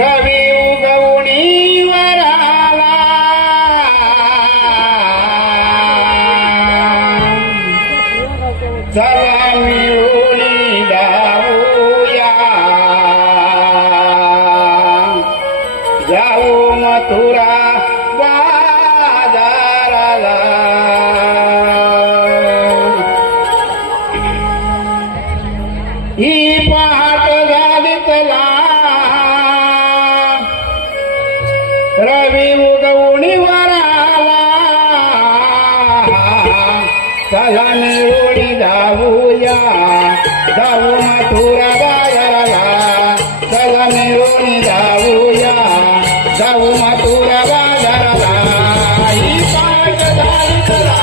रवी उगवणी वराला चला मिळून जाऊया जाऊ मथुरा बाजाराला ही पहाट झाली चला रवी उगवणी वराला चला मिळून जाऊया जाऊ मथुरा बाजाराला चला मिळून जाऊया जाऊ मथुरा बाजाराला ही पहाट झाली चला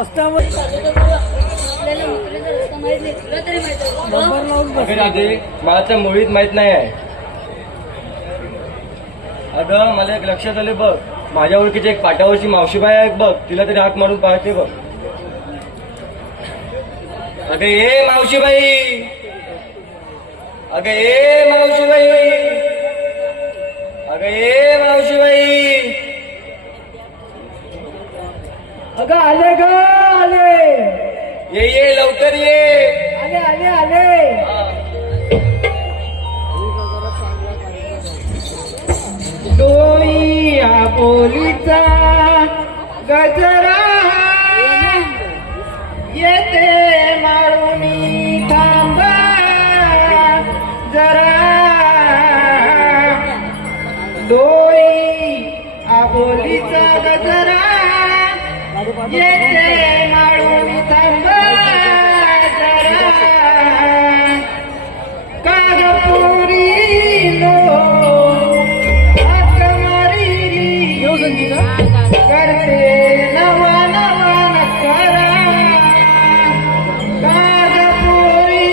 आपल्याला मुलीचा रस्ता माहित नाही, तुला तरी माहित आहे. अगं राधे, मला तर मुळीच माहित नाही आहे. अगं मला एक लक्षात आले बघ, माझ्या ओळखीची एक पाटावरची मावशीबाई आहे बघ, तिला तरी हाक मारून पाहते बघ. अगं ए मावशीबाई, अगं ए मावशीबाई, अगं ए मावशीबाई. अगं आले ग आले ये लवकर ये. आले आले आले. डोळी आबोलीचा गजरा येते माळुनी थांबा जरा. डोळी आबोलीचा गजरा येते माळुनी थांबा जरा. कागपुरी नो करते नवा नवा नकरा. कागपुरी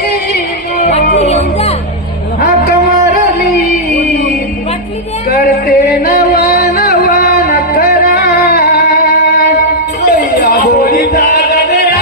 हाक मारली करते नवा नवा नकरा. आबोलीचा गजरा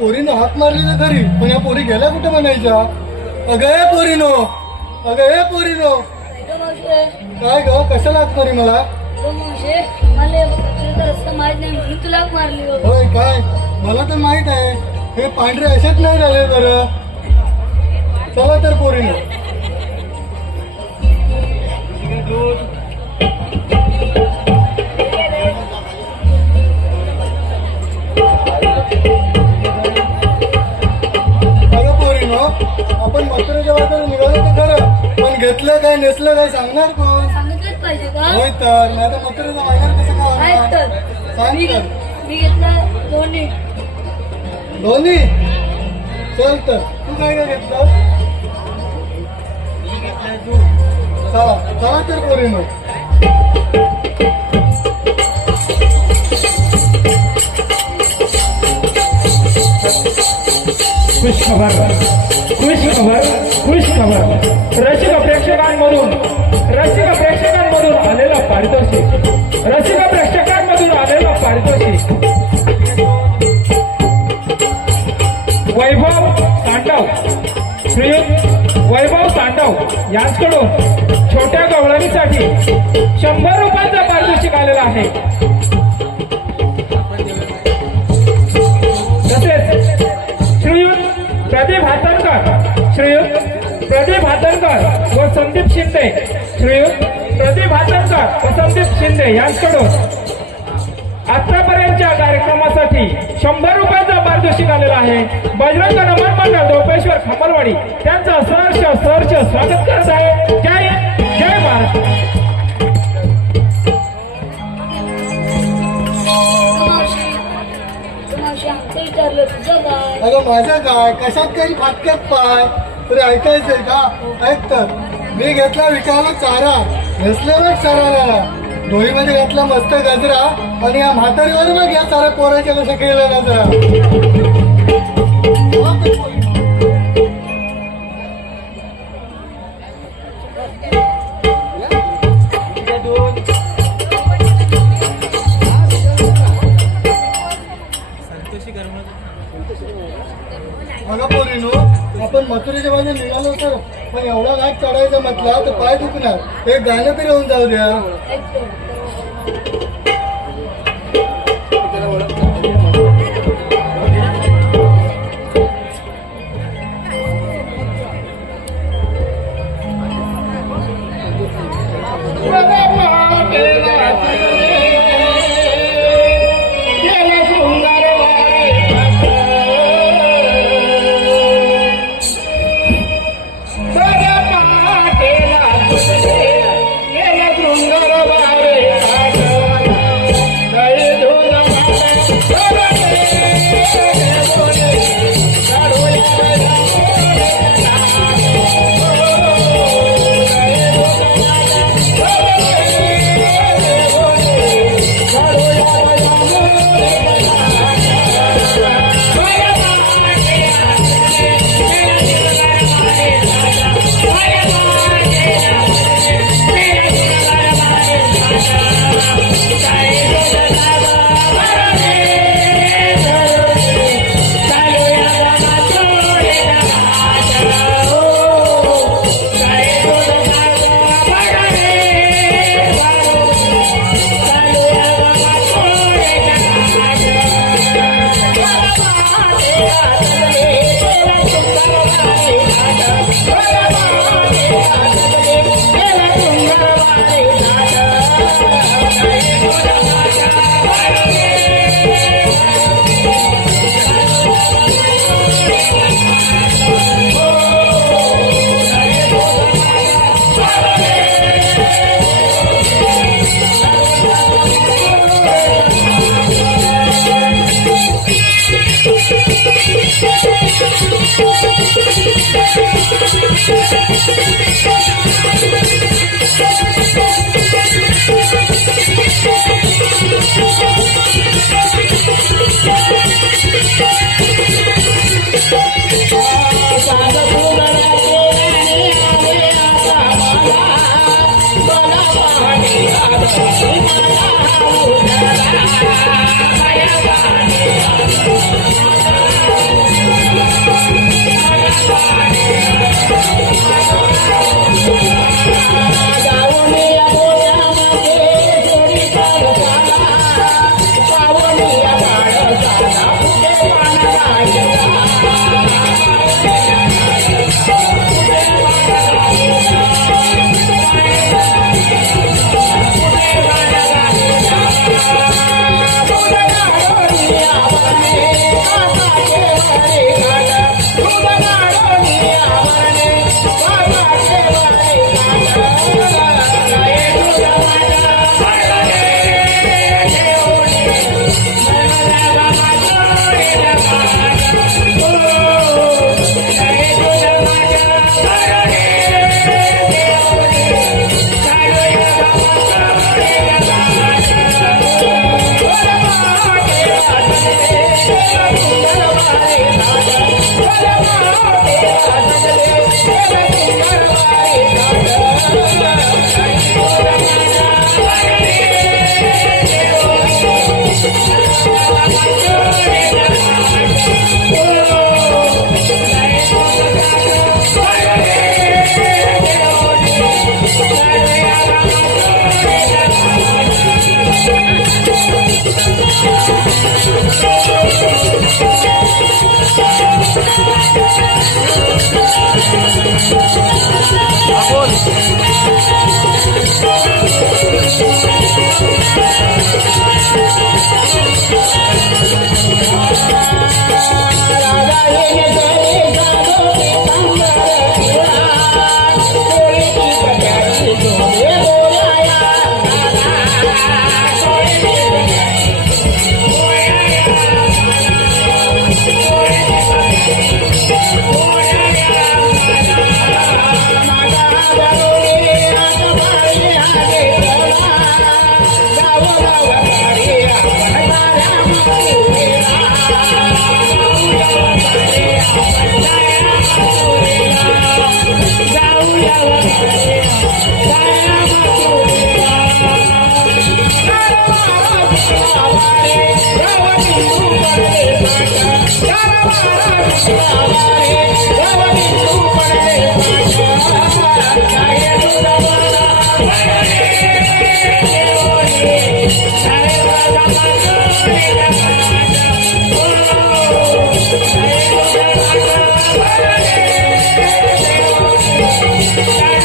पोरीनं हात मारली ना घरी, पण या पोरी गेल्या कुठे म्हणायच्या? अगं ए पोरीनो, अगं ए पोरीनो. काय ग, कशाला हात मारी मला? मला रस्ता माहित नाही म्हणून तुला मारली. होय काय, मला तर माहित आहे. हे पांढरे असेच नाही राहिले. बरं चला तर पोरीनो. अगं पोरीनो, आपण आपण मथुरेच्या वाटेवर निघालो तर खरं, पण घेतलं काय नेसलं काय सांगणार कोण? सांगितलंच पाहिजे का होय तर नाही तर मथुरेचा माघार कसं काय आहेत होणार? तर सांग मी तर. मी घेतलं दोन्ही. दोन्ही चल तर तू काय काय घेतलं? चला चला तर पोरीनो. खुश खबर खुश खबर खुश खबर. रसिक प्रेक्षकांमधून आलेलं पारितोषिक वैभव तांडव, श्रीयुत वैभव तांडव यांच्याकडून छोट्या गवळणीसाठी 100 रुपयांचं पारितोषिक आलेलं आहे. तसेच श्रीयुत प्रदीप हातनकर व संदीप शिंदे यांच्याकडून आतापर्यंतच्या कार्यक्रमासाठी 100 रुपयांचा पारितोषिक आलेला आहे. बजरंग नमन मंडळ दोपेश्वर खंबलवाडी त्यांचं सहर्ष स्वागत करत आहे. जय हिंद, जय महाराष्ट्र. मावशी आमचं विचारलं तुझं काय? अगं माझं काय कशात काही फाटक्यात पाय तरी ऐकायचंय का? ऐक तर मी घेतला विकायला चारा, नेसल्यावर चारा, डोईमध्ये घातला मस्त गजरा आणि या म्हातारीवर मग या साऱ्या पोराच्या कसं केलं ना जरा. बघा पोरीनो, आपण मथुरेच्या बाजूने निघालो तर पण एवढा घाट चढायचा म्हटला तर पाय दुखणार. एक गाणं तरी होऊन जाऊ द्या. गेला Thank you.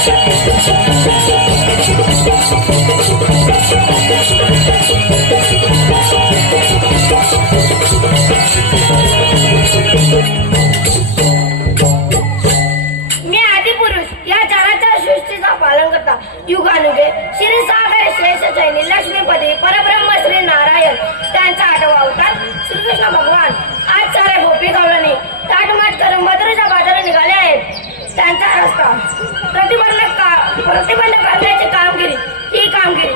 मी आदिपुरुष या चराचर सृष्टीचा पालन करता युगानुगे क्षीरसागर शेष चैनी लक्ष्मीपदी परब्रह्म श्री नारायण त्यांचा आठवा अवतार श्रीकृष्ण भगवान आज साऱ्या गोपी गवळणी ताटमाट करून मथुरेच्या बाजारात निघाले आहेत. त्यांचा रस्ता प्रतिबंध करण्याची कामगिरी ही कामगिरी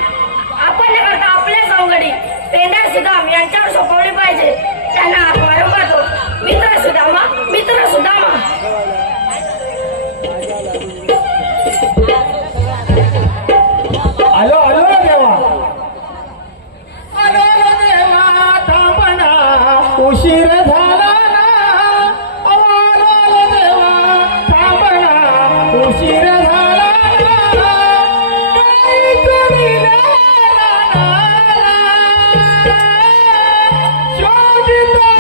आपण न करता आपल्या सवंगडी पेंढा सुदाम यांच्यावर सोपवली पाहिजे. त्यांना हाक मारून पाहतो. मित्र सुदामा, मित्र सुदामा. आलो आलो ना देवा, आलो ना देवा, थांबना उशीर झाला ना. आलो ना देवा, थांबना उशीर झाला ना. काही करीना शोधिता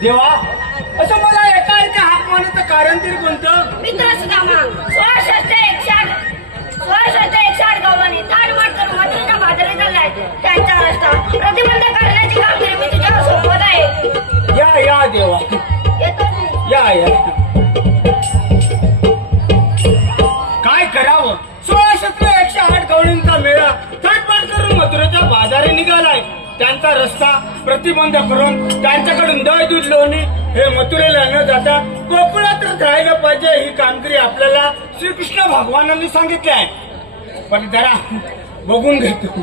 देवा, असं मला एका हाक मारण्याचं कारण तरी कोणतं? मित्र सुदामा, 16 गावांनी ताडमाट करून मथुरेच्या बाजारी चाललाय. त्यांचा रस्ता प्रतिबंध करण्याची कामगिरी मी तुझ्यावर सोपवत आहे. या देवा, येतो तू. या काय करावं? 16 शस्त्र 108 गवळींचा मेळा थाटमाट करून मथुरेच्या बाजारी निघालाय. त्यांचा रस्ता प्रतिबंध करून त्यांच्याकडून दही दूध लोणी हे मथुरेला न जाता गोकुळातच राहायला पाहिजे. ही कामगिरी आपल्याला श्रीकृष्ण भगवानांनी सांगितली आहे. पण जरा बघून घेतो.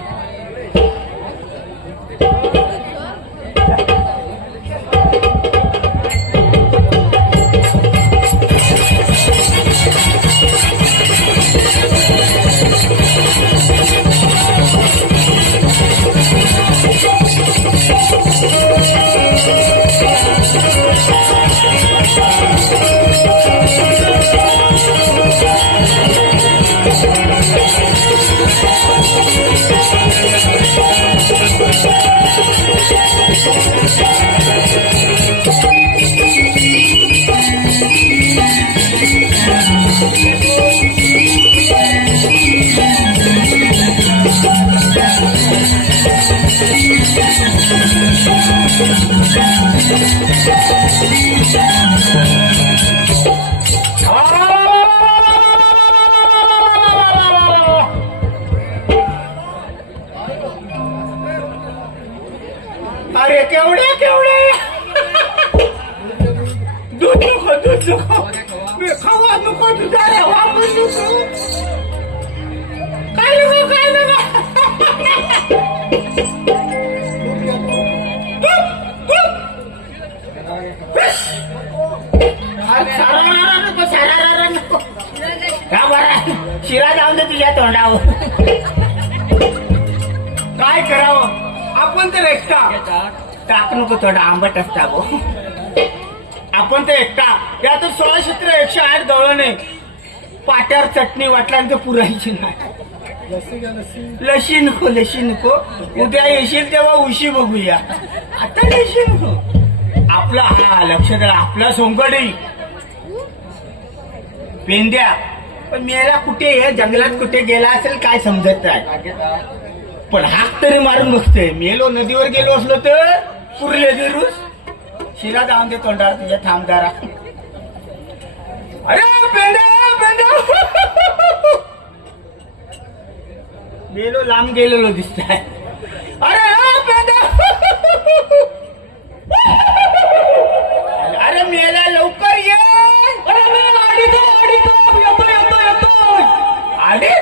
अरे केवढे केवढे दूध नको मी खावा नको तुझा वापर नको काय नको सारा नको का बरं शिरा जाऊन दे तुझ्या तोंडावर काय करावं आपण तर एकटा टाक नको थोडा आंबट असता गो आपण तर एकटा त्यातून 16 क्षेत्र 108 दवळणे पाट्यावर चटणी वाटल्यानंतर पुरायची नाही लशी नको उद्या येशील तेव्हा उशी बघूया आता लशी नको आपला हा लक्ष द्या आपला सोंगडी पेंद्या पण मेला कुठे हे जंगलात कुठे गेला असेल काय समजत नाही पण हाक तरी मारून बघतोय मेलो नदीवर गेलो असलो तर पुरले दिरूस शिरा जाऊन दे तोंडावर तुझ्या थांबदारा अरे पेंड्या मेलो लांब गेलेलो दिसताय अरे पेंड्या अरे मेला लवकर ये अरे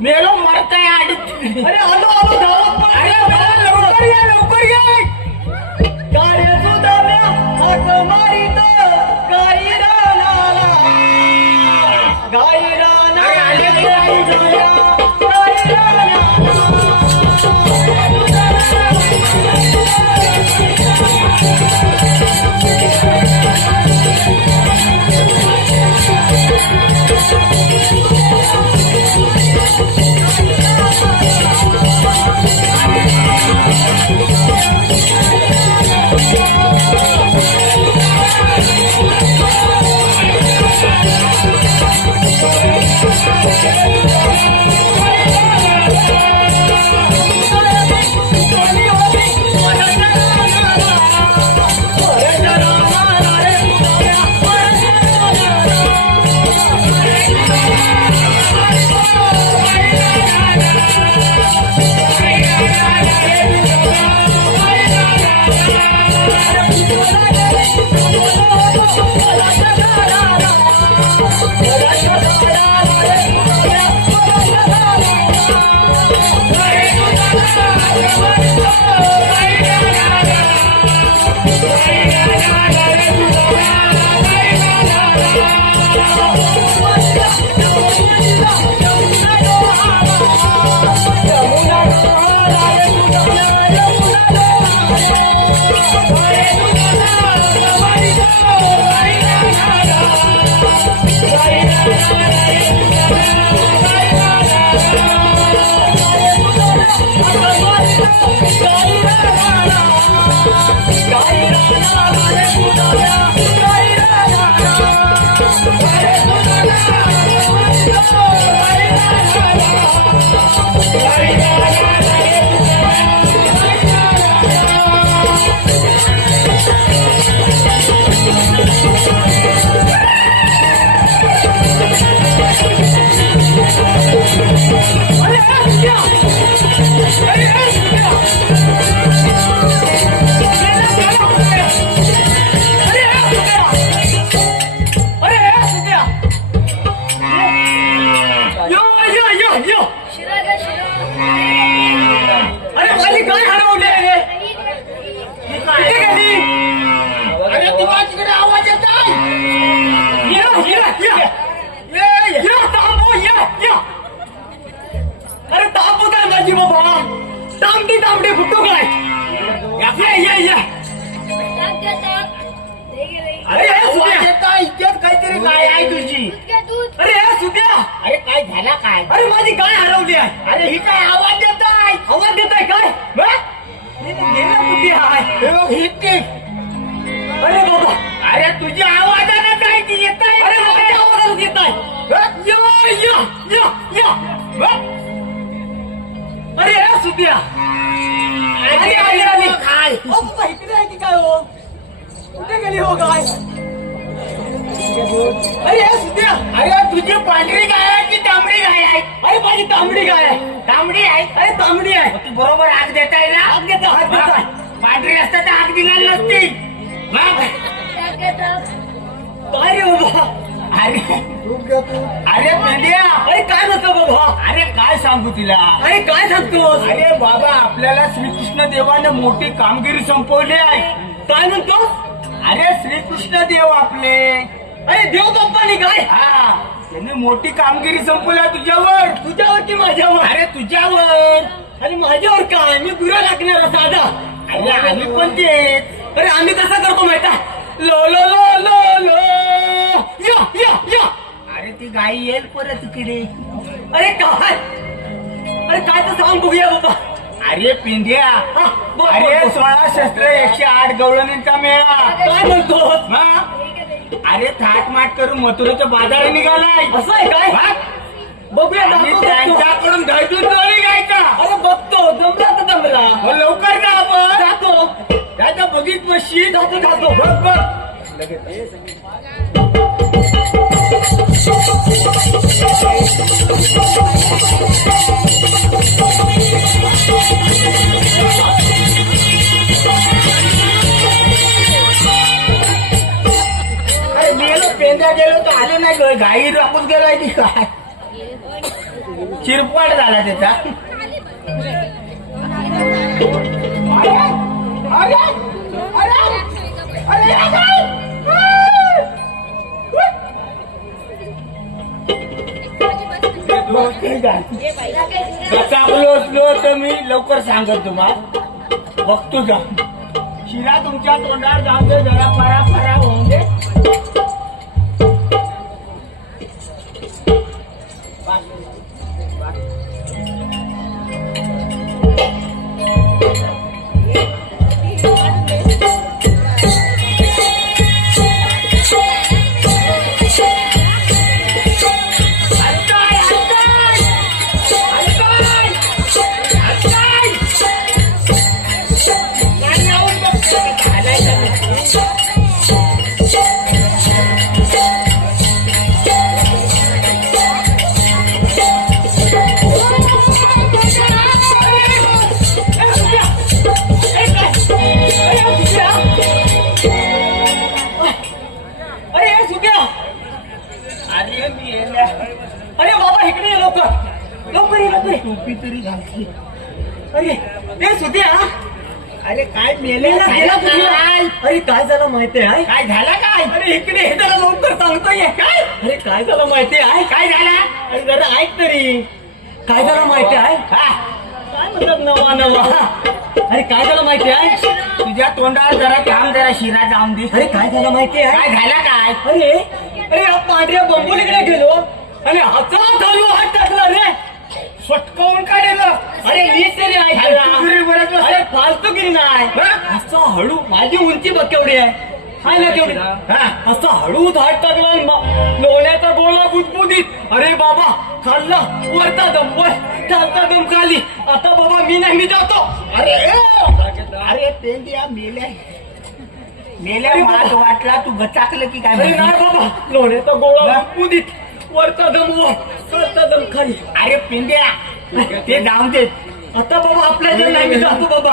मेलो मरताय आडीत अरे आलो अरे लवकर ये गाड्या सुधारल्या हाक मारीत गाई रानाला गाई गाय बाबा इकडे आहे की काय हो कुठे गेली हो गाय अरे हे सुद्या अरे तुझी पांढरी गाय आहे की तांबडी गाय आहे? अरे माझी तांबडी गाय आहे तांबडी आहे. अरे तांबडी आहे तू बरोबर हाक देताय ना? हाक देतो, हाक देतोय. पांढरी असतं तर हाक दिला नसती. मग? काय रे बाबा अरे तूप घ्या तू. अरे पेंड्या, अरे काय म्हणतो बाबा अरे काय सांगू तिला? अरे काय सांगतोस अरे बाबा आपल्याला श्रीकृष्ण देवाने मोठी कामगिरी संपवली आहे. काय म्हणतोस अरे श्रीकृष्ण देव आपले, अरे देव बाप्पानी काय हा त्यांनी मोठी कामगिरी संपवली आहे तुझ्यावर. तुझ्यावर की माझ्यावर अरे तुझ्यावर. अरे माझ्यावर काय मी गुरा लागणार साधा अरे आम्ही पण तेच. अरे आम्ही कसं करतो माहिती आहे? Low low low low low या या या अरे ती गाय येईल परत इकडे. अरे काय तर सांग बघूया बाबा अरे पिंड्या, हा, बोल, अरे बोल, बोल. 16 शस्त्र 108 गवळणींचा मेळा. काय म्हणतोस मग? अरे थाटमाट करून मथुरेच्या बाजारात निघालाय. असं आहे काय मग? बघूया आणि दाखव, बघतो. त्यांच्याकडून दहीदूध दोन्ही घ्यायचा. अरे बघतो जमला तर जमला मग लवकर जा आपण. जातो त्याच्या बघित मशी जातो जातो बघ बघ. अरे गेलो पेंद्या गेलो तर आले नाही ग. गाई रापून गेलाय ती काय चिरपाट झाला त्याचा. अरे, अरे, अरे, अरे, बचावलो असलो तर मी लवकर सांगत तुम्हाला. बघतो जा शिरा तुमच्या तोंडावर जाऊ दे जरा फरा फरा होऊन दे. अरे हे सुक्या अरे मी येल्या. अरे बाबा इकडे ये लवकर लवकर ये लवकर ये. टोपी तरी घालते. अरे हे सुक्या अरे काय मेले गेला गेला कुठे? अरे काय झालं माहिती आहे काय झालं काय? अरे इकडे हे जरा लवकर सांगतोय काय अरे काय झालं माहिती आहे काय झालं? अरे जरा ऐक तरी काय झालं माहिती आहे हा काय म्हणतात नवा नवा अरे काय झालं माहिती आहे तुझ्या तोंडावर जरा थांब जरा शिरा जाऊन दे. अरे काय झालं माहिती आहे काय झालं काय? अरे अरे हा पांढऱ्या बंबोलीकडे गेलो आणि हाचा चालू हात टाकला रे स्वटकावून काढलं. अरे मीच तरी फालतूगिरी बोलत बसला. अरे फालतूगिरी नाही असं हळू माझी उंची बघ केवढी आहे हाय ना केवढी हा. असं हळू हात टाकला आणि लोण्याचा गोळा बुदबुदीत अरे बाबा खाल्ला वरता दम वर खालता दम खाली आता बाबा मी नाही मी जातो अरे अरे पेंडिया मेल्या मेल्या. मला तर वाटला तू गचाकलं की काय अरे म्हणते. नाही बाबा लोण्याचा गोळा बुदबुदीत वरता दम वर खालता दम खाली अरे पेंड्या ते जाऊन दे. आता बाबा आपल्या जर नाही मी जातो बाबा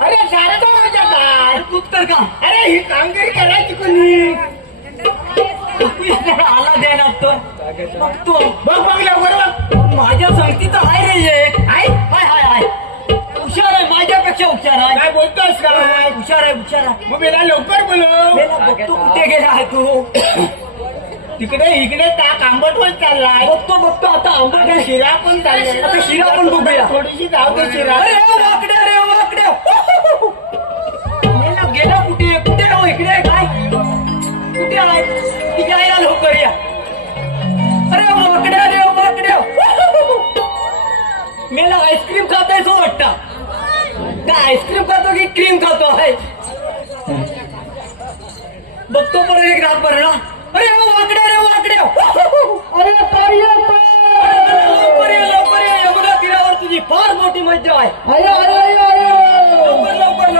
अरे शारदा माझ्या काय? तू तर का अरे ही कामगिरी करायची कोणी? आला द्या तो बघतो बघ बघ लवकर बघ. माझ्या संगतीचं आहे रे एक हाय हाय हाय हाय हुशार आहे माझ्यापेक्षा हुशार आहे काय बोलतोस का? हुशार आहे मग मेला लवकर बोलव. मेला बघतो कुठे गेला आहे तू तिकडे इकडे ताक आंबट होत चाललाय. बघतो आता आंबट आता आहे. शिरा पण चाललाय. आता शिरा पण बघूया. थोडीशी जाऊ दे शिरा. अरे वाकड्या मेला गेला कुठे हो इकडे आहे काय कुठे आहे ती यायला लवकर या अरे वाकड्या मेला आईस्क्रीम खातोय तो वाटतं काय आईस्क्रीम खातो की क्रीम खातो आहे बघतो परत एक रात भरणा अरे वाकड्या अरे काय येतो? लवकर ये यमुना तीरावर तुझी फार मोठी मज्जा आहे अरे अरे अरे लवकर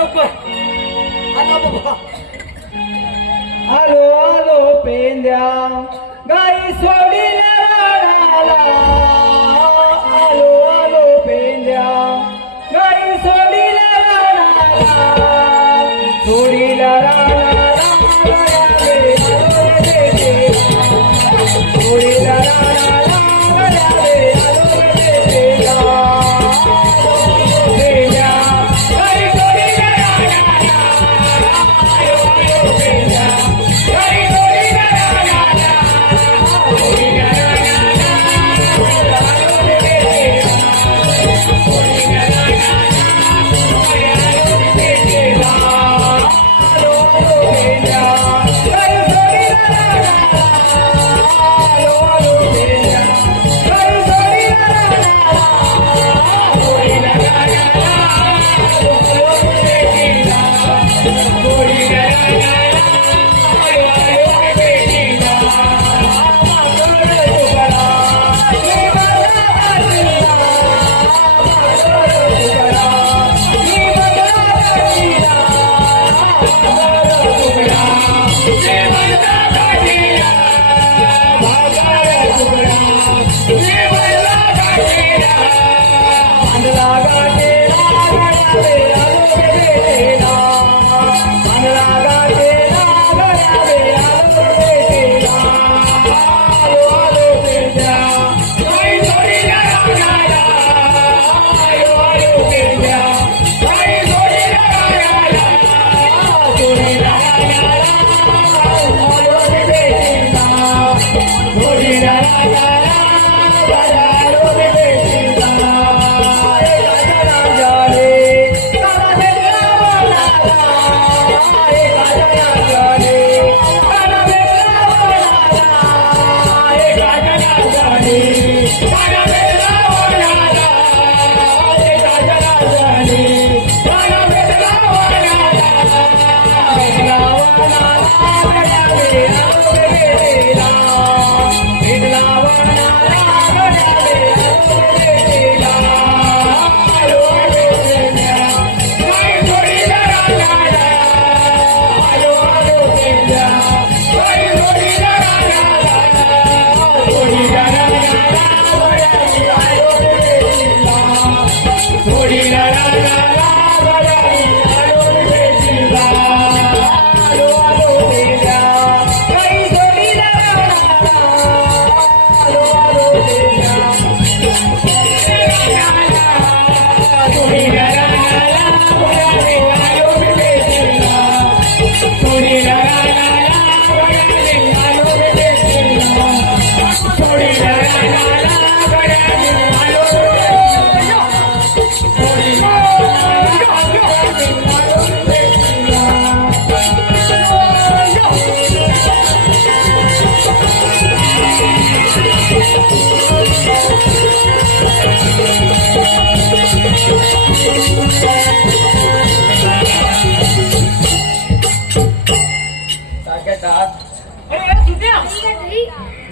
बाबा. आलो आलो पेंद्या गाई सोडीला रानाला आलो आलो पेंद्या गाई सोडीला रानाला सोडीला रानाला सोडीला रानाला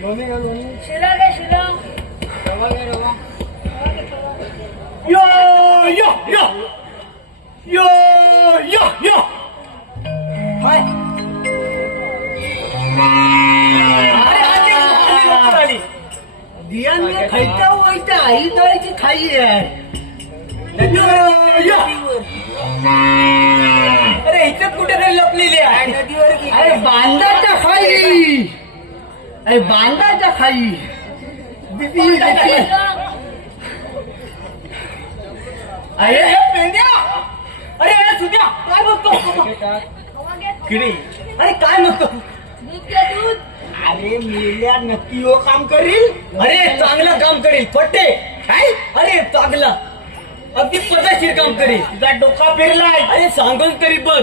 लोणी घाल लोणी. शिरा काय शिरा यो यो यो यो यो यो हाय. अरे आली लवकर आली. दियाने खायच्या वयच्या आई तळ्याची खाई आहे. यो यो अरे इथं कुठे तरी लपलेली आहे. अरे बांधाच्या खाई. अरे बांधाच्या खाई. दिदी अरे पेंड्या. अरे सुद्या काय बघतो किडी. अरे काय नको. अरे मेल्या नक्की हो काम करील. अरे चांगलं काम करील पट्टे. काय अरे चांगला अगदी पद्धतशीर काम करील. तुझा डोका फिरलाय. अरे सांगून तरी बघ.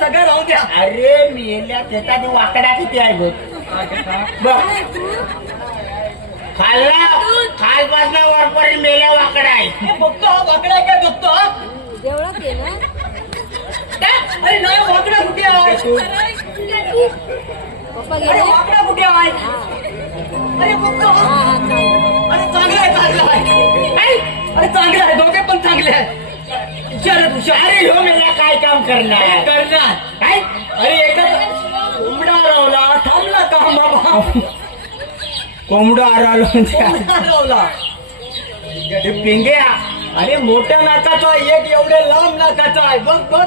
सगळं राहू द्या. अरे मेल्या त्याचा वाकडा किती आहे बघ. खाल्ला खालपासून वरपर्यंत मेल्या वाकडा आहे. बघतो वाकडा काय बघतो. अरे नाही वाकडा कुठे आहे. अरे वाकडा कुठे आहे. अरे बघतो. अरे चांगला आहे चांगला आहे. अरे चांगला आहे दोघे पण चांगले आहेत. हुशारच हुशार. अरे ह्यो मेला काय काम करणार करणार काय अरे एका कोंबडा रावला थांबला का बाबा. कोंबडा आरालो कोंबडा रावला. पिंग्या अरे मोठ्या नाकाचा आहे, एक एवढ्या लांब नाकाचा आहे. बघ बघ.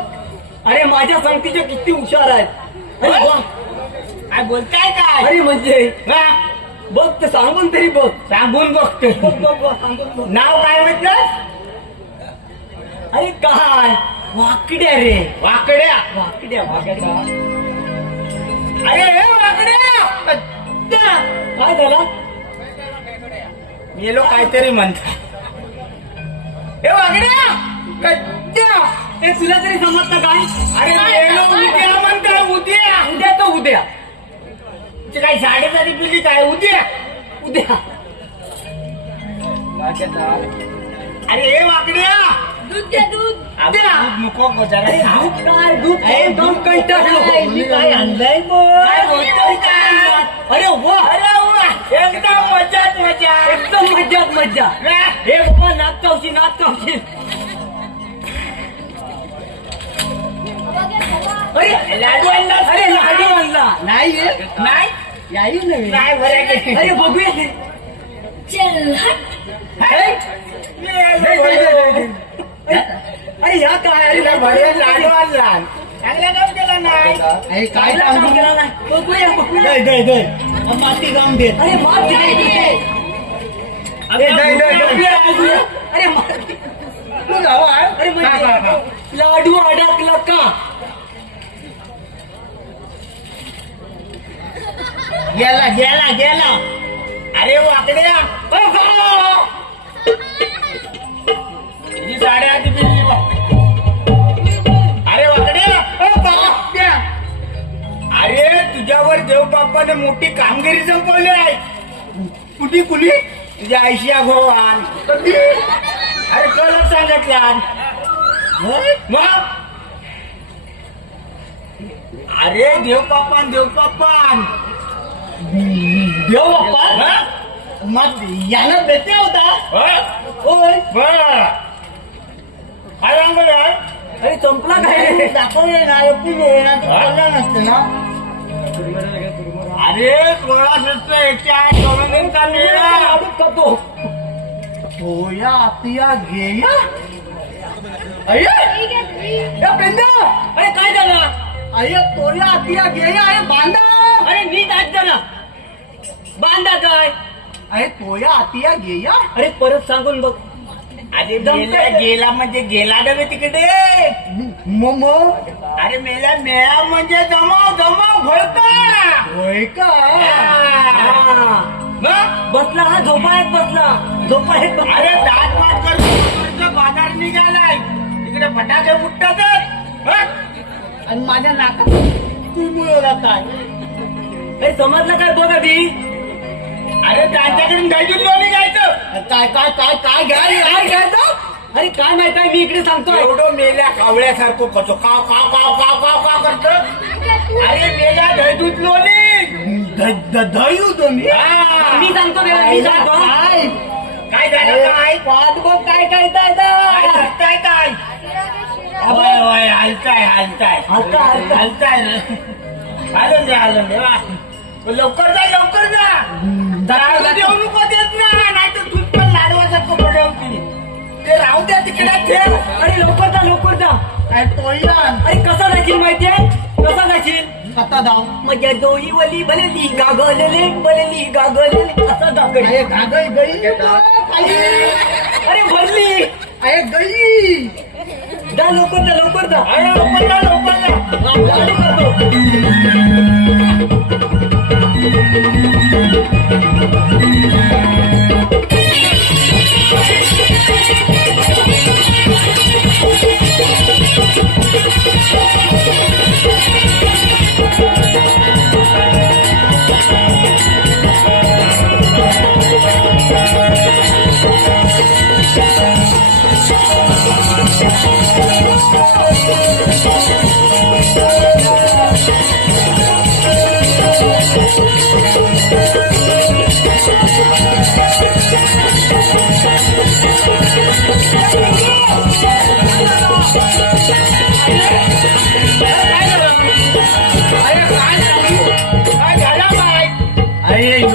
अरे माझ्या संगतीचे किती हुशार आहेत. अरे वा. काय बोलताय काय अरे म्हणजे हा? बघ ते सांगून तरी बघ. सांगून बघतोय बघ बघ बघ, सांगून बघ. नाव काय म्हटलं अरे काय वाकड्या रे. वाकड्या वाकड्या वाकड्या. अरे हे वाकड्या काय झालं. मेलो काहीतरी म्हणतात हे वाकड्या कच्च्या. ते तुला तरी समजतं काय. अरे मेलो उद्या म्हणताय उद्या उद्या तर उद्या. ते काय साडेसाती पिली काय उद्या उद्या. अरे हे वाकड्या दूध द्या दूध. अबे, दूध नको जरा अरे खाऊ. दूध काय दूध एकदम कंटाळलो. मी काय आणलंय काय बोलतोय काय अरे वा. अरे वा एकदम मजाच मजा एकदम मज्जात मज्जा. वा. हे बाबा नाच कावशी नाच कावशी. अरे लाडू आणला अरे लाडू आणला. नाही नाही याही नव्हे. नाही बरं अरे बघूया ते. चल हट. अरे या काय अरे लाडू आणला चांगला काम केला नाही अरे काय काम केला नाही. बघूया बघूया. माती काम देत अरे मात दे. अरे दे, दे, दे. अरे माती. अरे म्हणजे लाडू अडकला का. गेला गेला गेला अरे वाकड्या तुझी साडेआठ पिल्ली बा. अरे वाकड्या अरे तुझ्यावर देव बाप्पाने मोठी कामगिरी संपवली आहे. कुठे कुली तुझ्या आयशिया भगवान अरे कळत सांगितलं मग अरे देव बाप्पान देव बाप्पा मग यानं बेते होता. होय बर काय सांगलं अरे संपला काय दाखवले ना नसतं ना अरे 16 का मेळा करतो. होया आतिया गेया अरे ठीक आहे ठीक. या पेंदा. अरे काय झालं. अरे तोया आतिया गेया अरे बांधा अरे नीट आज झाला. बांधा काय. अरे तोया आतिया गेया अरे परत सांगून बघ. अरे मेला गेला म्हणजे गेला नव्हे तिकडे मग अरे मेला मेळा म्हणजे जमाव भरता होय का. मग बसला हा झोपा एक बसला. झोपा एक बसला. अरे दात मात करतो बाजार निघालाय तिकडे फटाके फुटतात आणि माझ्या नाकात तुळमुळ जात आहे. हे समजलं काय बघ आधी. अरे त्यांच्याकडून गायजून लोणी घ्यायचं काय काय काय काय घ्यायचं. अरे काय माहित आहे मी इकडे सांगतो. एवढं मेल्या कावळ्यासारखं कसं काव काव काव काव काव काव करत. अरे मेल्या दहीदूध लोणी दही तुम्ही. मी सांगतो बेटा, मी सांगतो. काय झालं काय पाच बघ काय काय काय करताय काय होय होय हलताय हलताय, हलताय. हलताय ना आलं दे वा. लवकर जा राहू देऊ नको देत ना नाही तर दूध पण लाडवासारखं पडवतील ते राहू द्या तिकडे ठेव. अरे लवकर जा. काय तोया अरे कसा जाशील माहितीये. कसा जाशील. आता जाऊ माझ्या डोई वली भलेली गागलेले असा दाखल. घागई गई अरे भरली. अरे गई जा लवकर जा. अरे लवकर जा चालू करतो.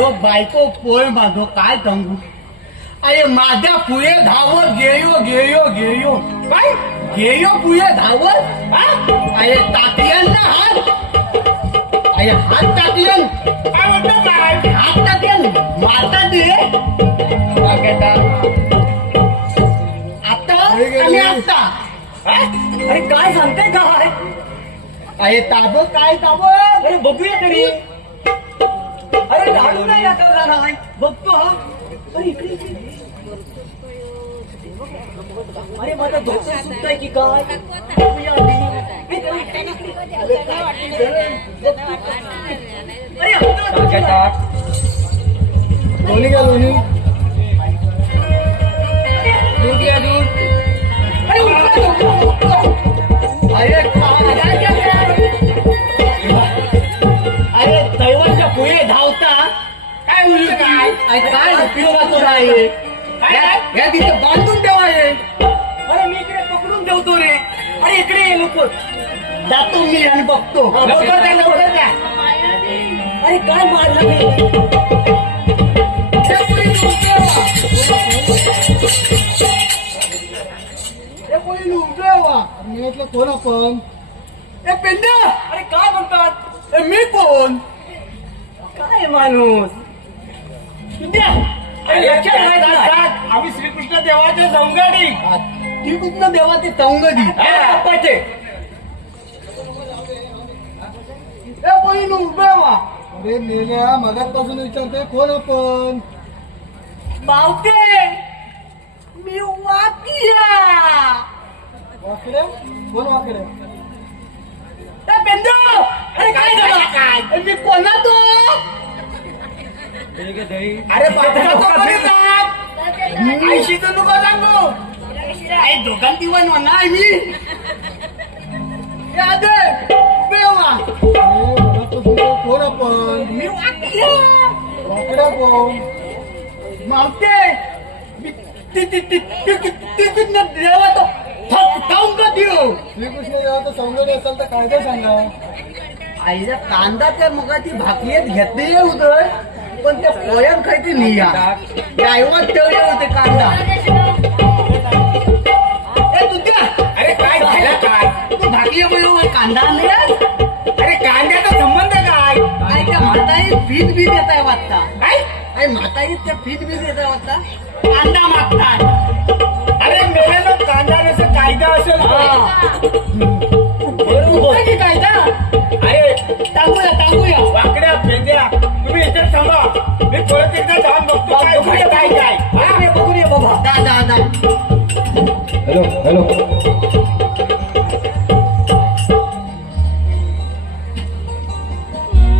ह्यो बायको पोय माझो काय सांगू अरे माझ्या पुढे धावत गेयो काय गेयो पुढे धावत अरे टाकल्यान ना हात अरे हात टाकल्यान काय म्हणतो काय हात टाकल्यान मारता दे आता आणि आता अरे काय सांगताय काय अरे ताब काय ताब अरे बघूया तरी अरे झाडू नाही दाखवला नाही बघतो हा अरे इकडे इकडे. अरे माझा धोका सुटतोय की काय बघूया आधी. अरे आता लोणी घ्या लोणी दूध घ्या दूध अरे उठला. अरे अरे दैवाच्या पुढे धावता काय उलट काय उपयोगाचं आहे या तिथे बांधून ठेवाय अरे मी इकडे पकडून ठेवतो रे अरे इकडे ये लोक जातो मी आणि बघतो लवकर द्या. अरे काय मारलं मी मी म्हटलं कोण आपण ए पेंड्या अरे काय म्हणतात ए, मी कोण काय माणूस विद्या अरे लक्षात नाही काय? आम्ही श्रीकृष्ण देवाचे संगडी ती कुठनं देवा ती तंगदी अरे बाप्पाचे. ए पोरी उभे वा अरे मेल्या मगापासून विचारतोय कोण आपण मावते मी वाकिया वाकडे कोण वाकडे ए पेंडू अरे काय झालं ए, मी कोणा तो अरे बाबा आयशी तू नको सांगू आई दोघांती वन नाही मी ए, आदे, उभे वा. अरे मगापासून कोण आपण मी वाकिया वाकड्या कोण मावते तिथून देवा तो थांब का देऊ श्रीकृष्ण देवाचं संगडी असेल तर कायदा सांगा आईला कांदा त्या मगाची भाकरीत घेतली उदय पण त्या पोयात खायची निया गायवात ठेवले होते कांदा ए तुझ्या अरे काय झालं काय तू भाकरी कांदा आणले अरे कांद्याचा संबंध काय काय त्या म्हातारी फीत बी देत आहे वाटता काय अरे म्हातारी त्या फीत बी देत आहे वाटता कांदा मागतात अरे मेलेला कांदा नसेल कायदा असेल की कायदा अरे टाकूया वाकड्या पेंद्या तुम्ही इथे थांबा मी परत एकदा जाऊन बघतो काय बघूया बाबा दा हॅलो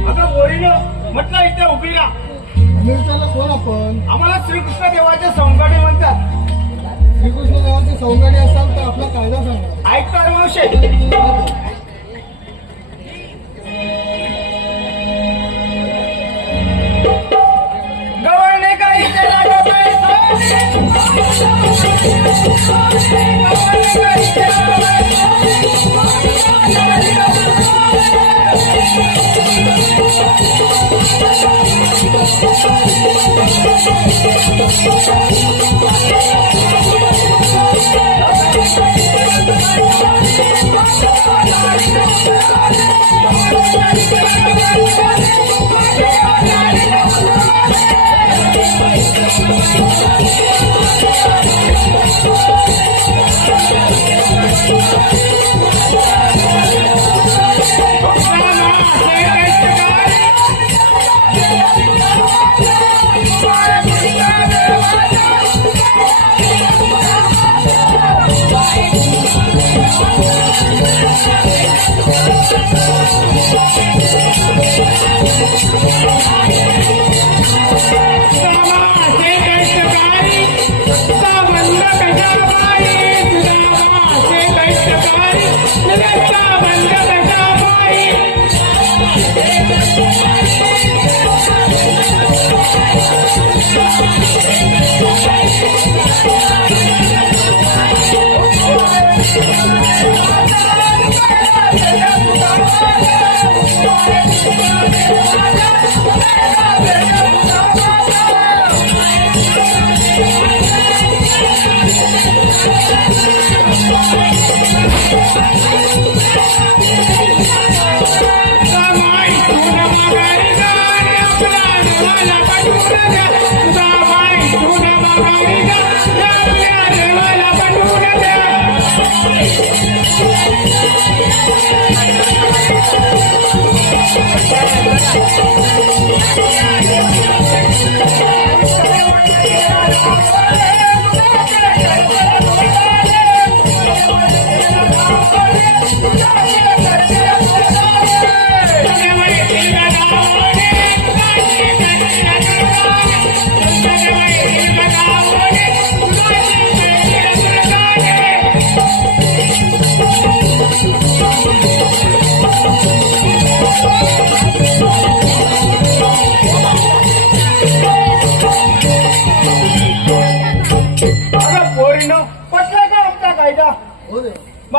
अगं बोरीनं म्हटलं इथे उभी राहा मी विचारलं कोण आपण आम्हाला श्रीकृष्ण देवाचे संगडी म्हणतात श्रीकृष्ण देवाची संगडी असाल तर आपला कायदा सांगा ऐकतो मावशे गव्हाणे काही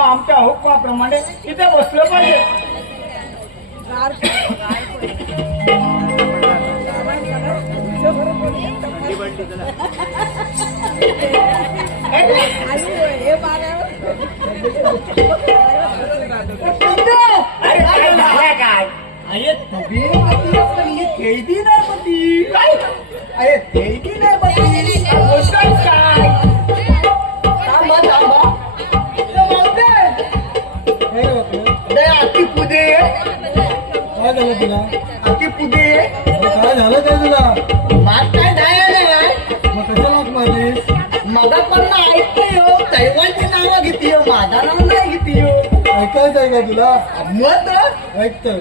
आमच्या हुकमाप्रमाणे इथे बसलं पाहिजे. अरे काय झालं काय? अरे तबी खेळती नाही पती काय? अरे खेळती नाही पती बोलतोयस काय? थांबा थांबा काय रे बापरे? अरे अति पुदे काय झालं तुला? अति पुदे अरे काय झालं काय तुला? मात काय जायला नाही मग कशाला हाक मारलीस? मगा पण ऐकते हो दैवाची नावं घेते हो माझा नाव नाही घेते हो ऐकायचं आहे का तुला? मत ऐक तर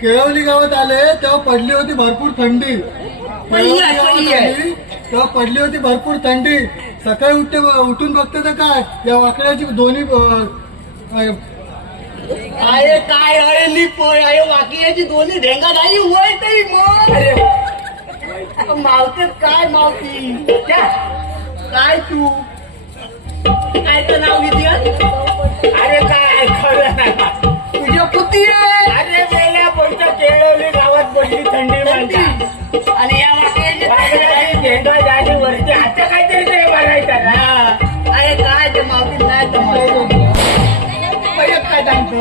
केळवली गावात आले तेव्हा पडली होती भरपूर थंडी. केळवली गावात आली तेव्हा पडली होती भरपूर थंडी. सकाळी उठून बघते तर काय या वाकड्याची दोन्ही अरे काय अळली पोय अरे वाकियाची दोन्ही ढेंगा नाही वय तरी मग मावतेत काय मावती त्या काय तू काय तर नाव घेते अरे काय खरं नाही. तुझ्या पुती आहे अरे वेळा पोलच्या केळवली गावात पडली थंडी म्हणतात. आणि या वाकियाची काही झेंडा जायचे वरती हातच्या काहीतरी ते बघायचं ना. अरे काय ते मावती नाही तर पहिलं काय सांगतो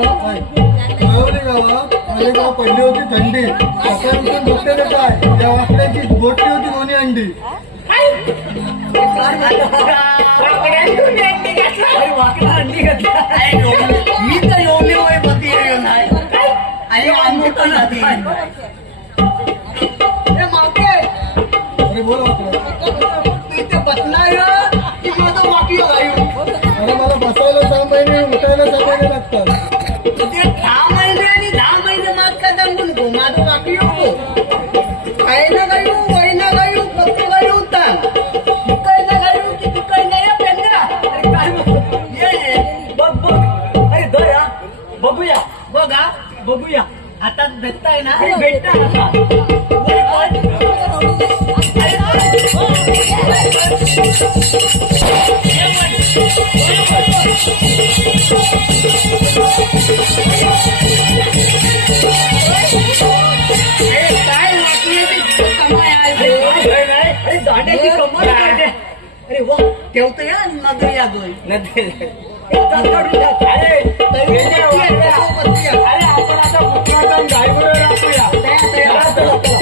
केळवली गावात आले तेव्हा पडली होती थंडी. सकाळी उठून बघते तर काय या वाकड्याची गोटली होती दोन्ही अंडी. अरे वाकडा अंडी घातला मी तर एवढे वय पती नाही आणि आम्ही पण आधी मावते अरे बोला वाकड्या. तू इथे बसणार की माझं वाकी गायू अरे मला बसायला 6 महिने उठायला 6 महिने लागतात. तुझे 6 महिने आणि 10 महिने मात का दांगून गो माझं वाकी हो काय ना गायू वय ना गायू फक्त गायू होता तिकडे ना गायू की तिकडे नाही पेंगरा अरे काय ये बघ बघ अरे दया बघूया बघा बघूया आता भेटताय ना भेटता अरे दांड्याची कमर अरे वा ठेवतो या नगर या दोन अरे आपण आता कुठला गायबरोबर राहूया. चला, चला, चला.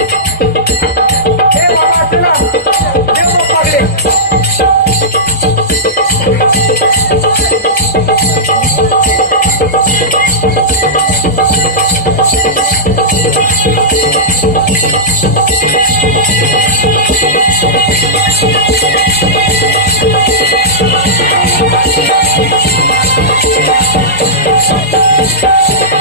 हे बाबा चला हे बाबा Thank you.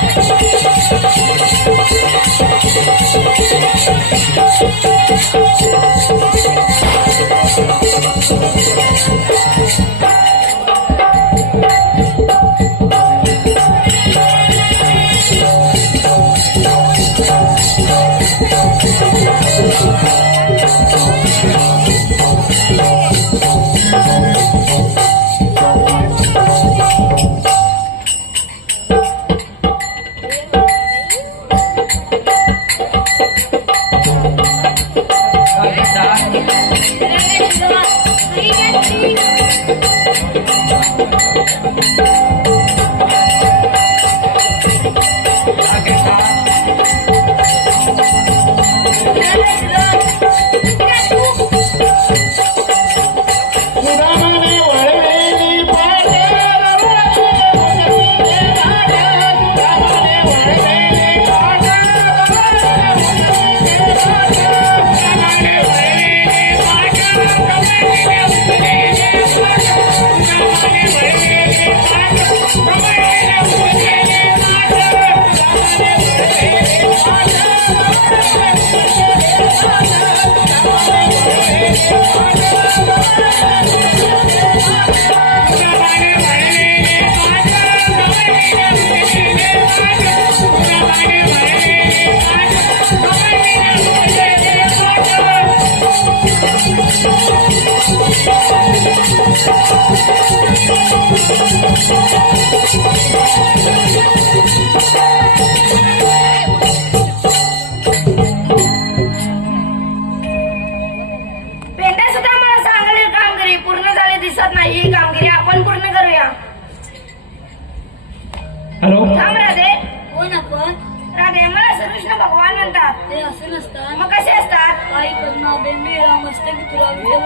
श्रीकृष्ण भगवान म्हणतात ते असे नसतात. मग कसे असतात? काही करणं बेंबीला मस्तकी तुला विठ्ठल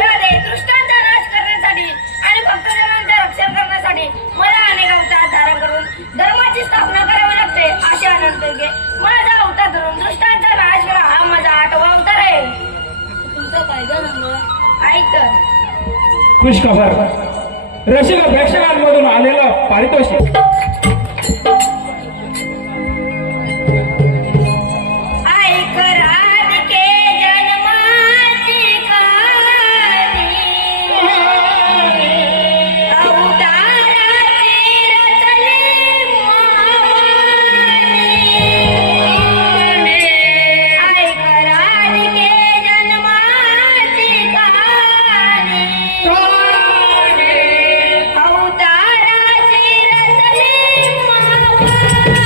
राधे दृष्टांचा नाश करण्यासाठी आणि भक्तजनांचे रक्षण करण्यासाठी मला अनेक अवतार धारण करून धर्माची स्थापना करावी लागते. असे अनंत युगे माझा अवतार धरून दृष्टांचा नाश केला. हा माझा 8वा अवतार आहे. तुमचा फायदा सांगा. ऐक तर. खुश खबर रसिक प्रेक्षकांमधून आलेलं पारितोषिक. ऐक राधिके जन्माची कहाणी, अवताराची रचली महावाणी. ऐक राधिके जन्माची कहाणी, अवताराची रचली पूजा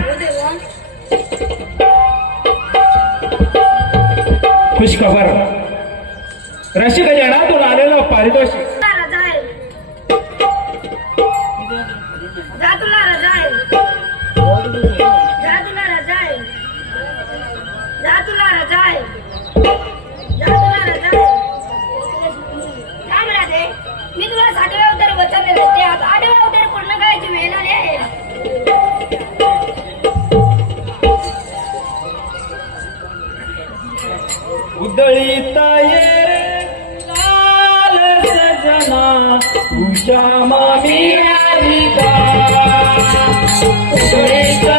हो देवा. खुश खबर रसिक जनातून आलेलं पारितोषिक. रजा आहे. जा तुला रजा आहे. जा तुला रजा आहे. जा तुला रजा आहे. जा तुला रजा आहे. काय म्हणाले? मी तुला 7व्या अवतार वचन दिले ते आज 8व्या अवतार पूर्ण करायची वेळ आली आहे. उदळीता ये लाल सजना उषा मामी आली का. उदळीता